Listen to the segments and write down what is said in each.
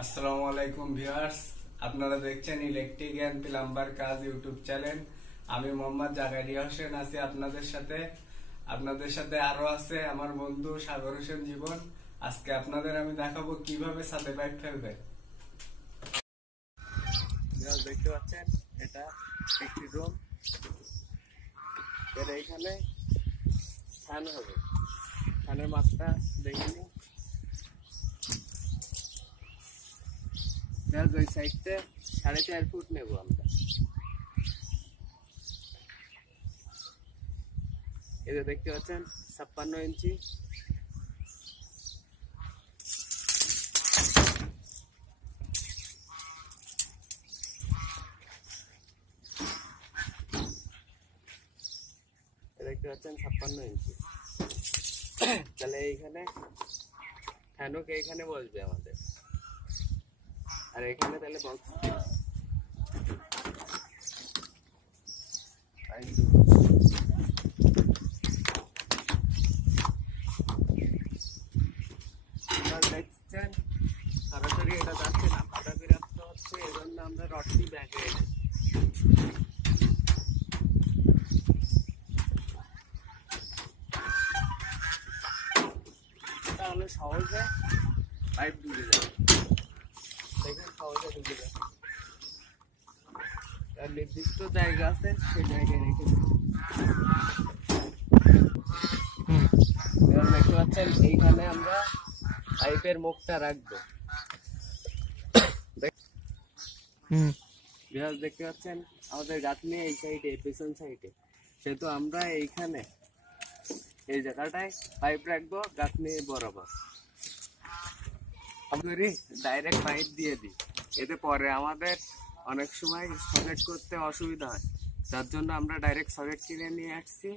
আসসালামু আলাইকুম ভিউয়ার্স, আপনারা দেখছেন ইলেকট্রিক এন্ড প্লাম্বার কাজ ইউটিউব চ্যানেল। আমি মোহাম্মদ জাকারিয়া হোসেন আছি আপনাদের সাথে আরো আছে আমার বন্ধু সাগর হোসেন জীবন। আজকে আপনাদের আমি দেখাবো কিভাবে ছাদে পাইপ ফেলবেন। দেখতে পাচ্ছেন এটা একটি রুম, এর এইখানে ফ্যান হবে। ফ্যানের মাত্রা দেখিনি, ওই সাইডটা 4.5 ফুট নেবো আমরা। এটা দেখতে পাচ্ছেন 56 ইঞ্চি। দেখতে পাচ্ছেন 56 ইঞ্চি। তাহলে এইখানে ফ্যানকে এইখানে বসবে আমাদের, আর এখানে তাহলে বক্স দেখছেন সরাসরি এটা যাচ্ছে না, বাধা বিরক্ত হচ্ছে, এই জন্য আমরা রডটি ব্যাকে তাহলে সহজে পাইপ ঢুকে যাবে। দেখেন সহজে ঢুকে যাবে, তার নির্দিষ্ট জায়গা আছে সেই জায়গায় রেখে দেখতে পাচ্ছেন এইখানে আমরা পাইপের মুখটা রাখবো। দেখতে পাচ্ছেন আমাদের গাঁথনি এই সাইডে, পেছন সাইডে, সেহেতু আমরা এইখানে এই জায়গাটায় পাইপ রাখবো গাঁথনি বরাবর। ডাইরেক্ট পাইপ দিয়ে দিই, এতে পরে আমাদের অনেক সময় সকেট করতে অসুবিধা হয়, যার জন্য আমরা ডাইরেক্ট সকেট কিনে নিয়ে আসছি।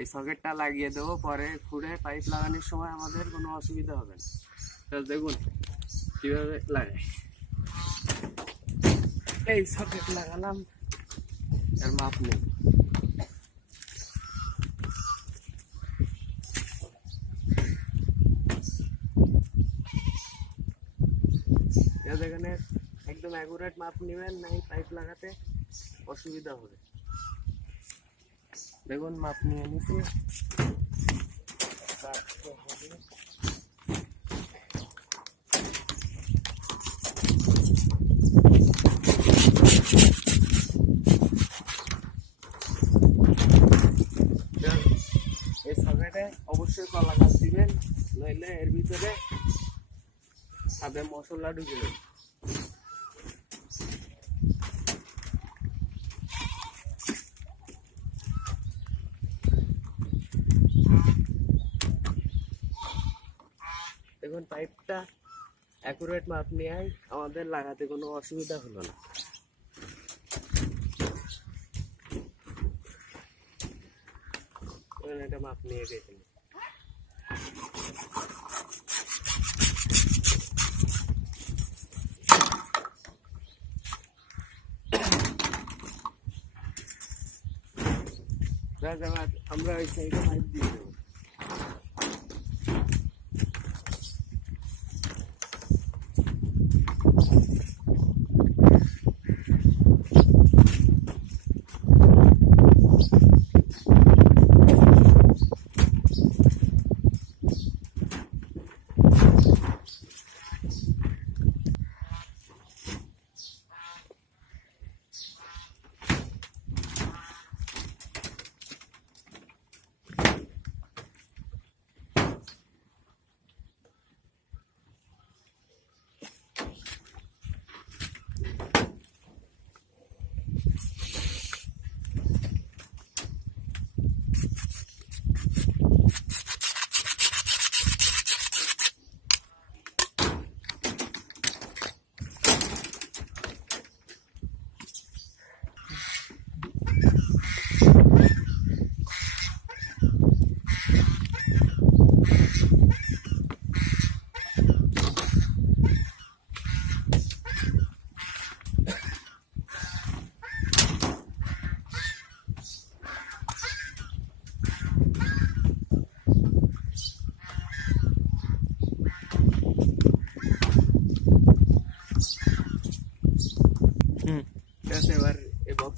এই সকেটটা লাগিয়ে দেবো, পরে খুঁড়ে পাইপ লাগানোর সময় আমাদের কোনো অসুবিধা হবে না। দেখুন কিভাবে লাগাই, এই সকেট লাগালাম, এর মাপ নেই। এখানে একদম অ্যাকুরেট মাপ নেবেন, নাই পাইপ লাগাতে অসুবিধা হবে। দেখুন মাপ নিয়ে নিছি, এই সকেটে অবশ্যই কলা গাছ দিবেন, নইলে এর ভিতরে ছাদে মশলা ঢুকে যাবে। দেখুন পাইপটা অ্যাকুরেট মাপ নিয়ে আমাদের লাগাতে কোনো অসুবিধা হলো না। এটা মাপ নিয়ে গেছে, আমরা ওই সাইডে পাইপ দিয়ে দেবো।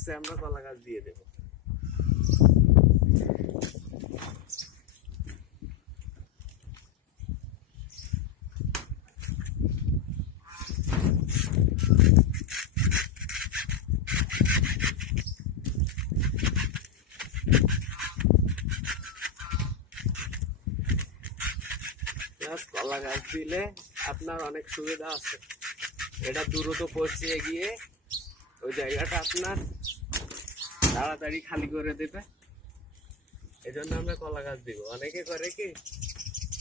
বক্সে আমরা কলা গাছ দিয়ে দেব। কলা গাছ দিলে আপনার অনেক সুবিধা আছে। এটা দ্রুত পৌঁছে গিয়ে ওই জায়গাটা আপনার তাড়াতাড়ি খালি করে দেবে। এই জন্য আমরা কলা গাছ দিব। অনেকে করে কি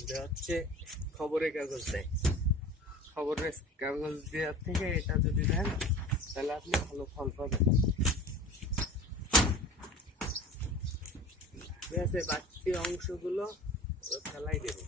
যে হচ্ছে খবরের কাগজ দেয়, খবরের কাগজ দেওয়ার থেকে এটা যদি দেন তাহলে আপনি ভালো ফল পাবেন। ঠিক আছে, বাকি অংশগুলো ফেলাই দেবে।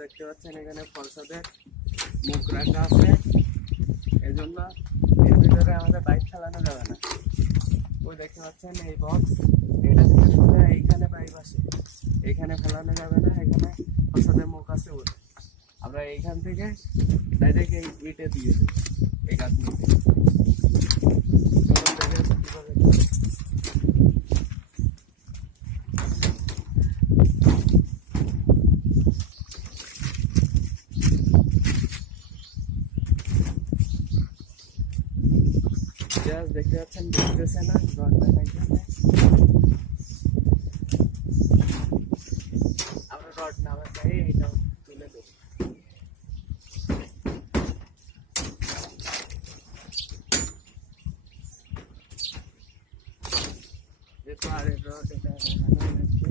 দেখতে পাচ্ছেন এখানে ফলসাদের মুখ রাখা আছে। এই জন্য এর ভিতরে আমাদের বাইক চালানো যাবে না। ওই দেখতে পাচ্ছেন এই বক্স, এটা থেকে সোজা এইখানে পাইপ আসে, এইখানে ফেলানো যাবে না। এখানে ফলসাদের মুখ আছে বলে আমরা এইখান থেকে ডাইরেক্ট এই ইটে দিয়ে দেবো এই গাছ নিতে। দেখতে পাচ্ছেন দেখতেছে না রডটা লাগাইছে, আমরা রড নামা চাই এটা তুলে দেবো। দেখো আর রড এটা লাগানো হচ্ছে।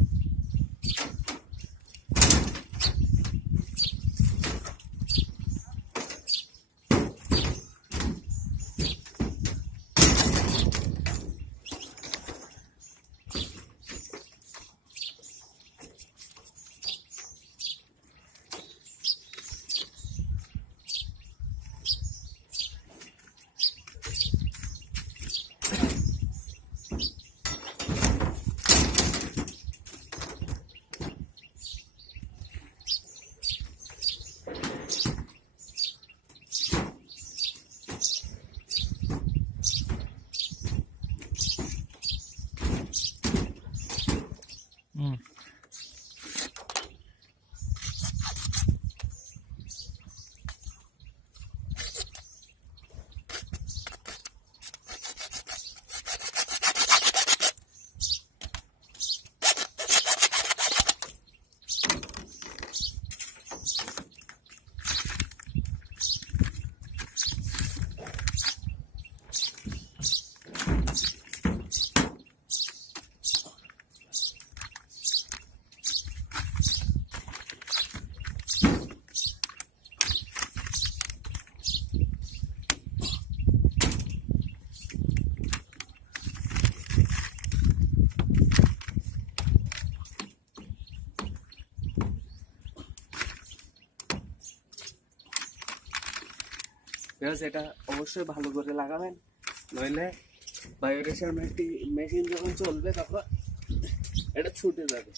এটা অবশ্যই ভালো করে লাগাবেন, নইলে ভাইব্রেশন মেশিন যখন চলবে তখন এটা ছুটে যাবে।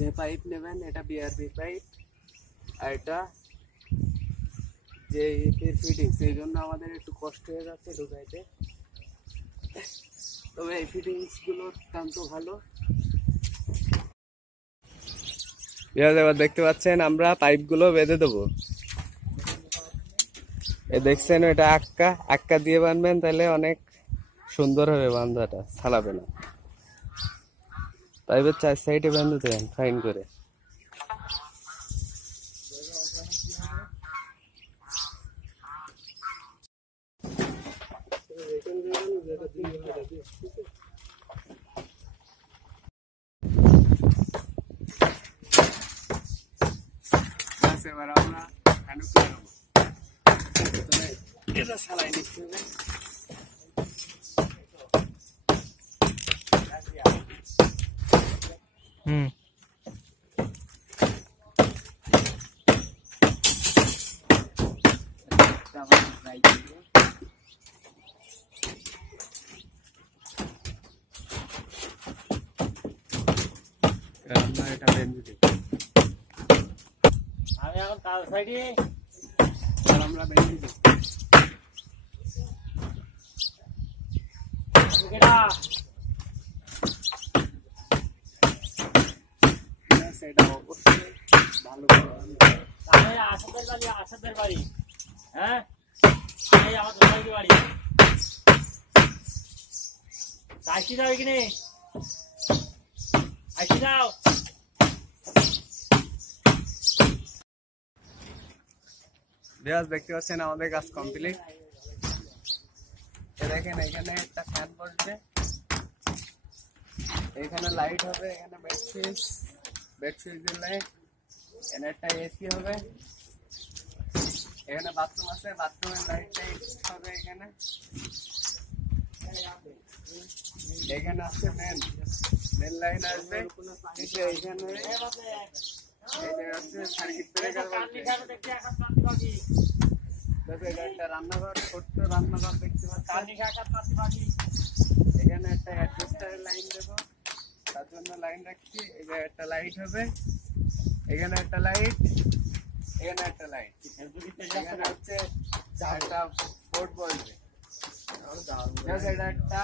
যে পাইপ নেবেন এটা বিআরপি পাইপ, আর এটা যে ফিটিং, সেই জন্য আমাদের একটু কষ্ট হয়ে যাচ্ছে ঢুকাইতে, তবে এই ফিটিংস গুলোর দাম তো ভালো। এবার দেখতে পাচ্ছেন আমরা পাইপ গুলো বেঁধে দেবো। দেখছেন এটা আক্কা দিয়ে বাঁধবেন, তাহলে অনেক সুন্দর হবে, বাঁধাটা ছাড়াবে না। পাইপের 4 সাইডে বেঁধে দেবেন ফাইন করে। এবার আমরা এটা সালাই নিচ্ছি। আমরা বেঁধে দিই। সেটা অবশ্যই ভালো করে আসাদের বাড়ি, হ্যাঁ আমার বাড়ি আসি যাও, এখানে আসি যাও। দেখতে পাচ্ছেন আমাদের কাজ কমপ্লিট। দেখেন এখানে একটা ফ্যান বসবে, এখানে লাইট হবে, এখানে বেডশিটের লাইট, এখানে একটা এসি হবে, এখানে বাথরুম আছে, বাথরুমের লাইটটা হবে এখানে। এখানে আসছে মেন লাইন আসবে, এখানে সার্কিট ব্রেকার, একটা রান্নাঘর, ছোট্ট রান্নাঘর দেখতে পাচ্ছি। এখানে একটা অ্যাডজাস্টারের লাইন দেবো, তার জন্য লাইন রাখছি। এখানে একটা লাইট হবে, এখানে একটা লাইট, এখানে একটা লাইট, এখানে হচ্ছে একটা বোর্ড বসবে। এটা একটা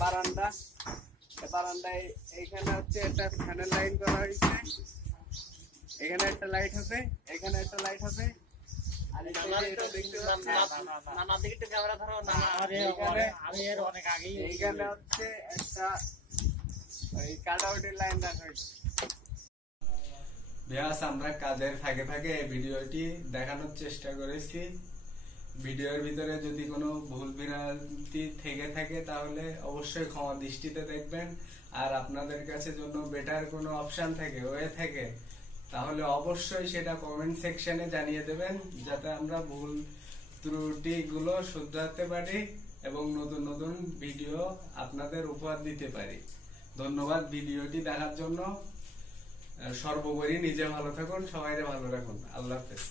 বারান্দা, বারান্দায় এইখানে হচ্ছে একটা ফ্যানের লাইন করা হয়েছে, এখানে একটা লাইট হবে, এখানে একটা লাইট হবে। এইখানে হচ্ছে একটা কাটআউটের লাইন রাখা হয়েছে। আমরা কাজের ফাঁকে ফাঁকে ভিডিওটি দেখানোর চেষ্টা করেছি। ভিডিওর ভিতরে যদি কোনো ভুল ভ্রান্তি থেকে থাকে তাহলে অবশ্যই ক্ষমা দৃষ্টিতে দেখবেন। আর আপনাদের কাছে জন্য বেটার কোনো অপশন থাকে, ওয়ে থাকে, তাহলে অবশ্যই সেটা কমেন্ট সেকশনে জানিয়ে দেবেন, যাতে আমরা ভুল ত্রুটিগুলো শুধরাতে পারি এবং নতুন নতুন ভিডিও আপনাদের উপহার দিতে পারি। ধন্যবাদ ভিডিওটি দেখার জন্য। সর্বোপরি নিজে ভালো থাকুন, সবাইকে ভালো রাখুন। আল্লাহ হাফেজ।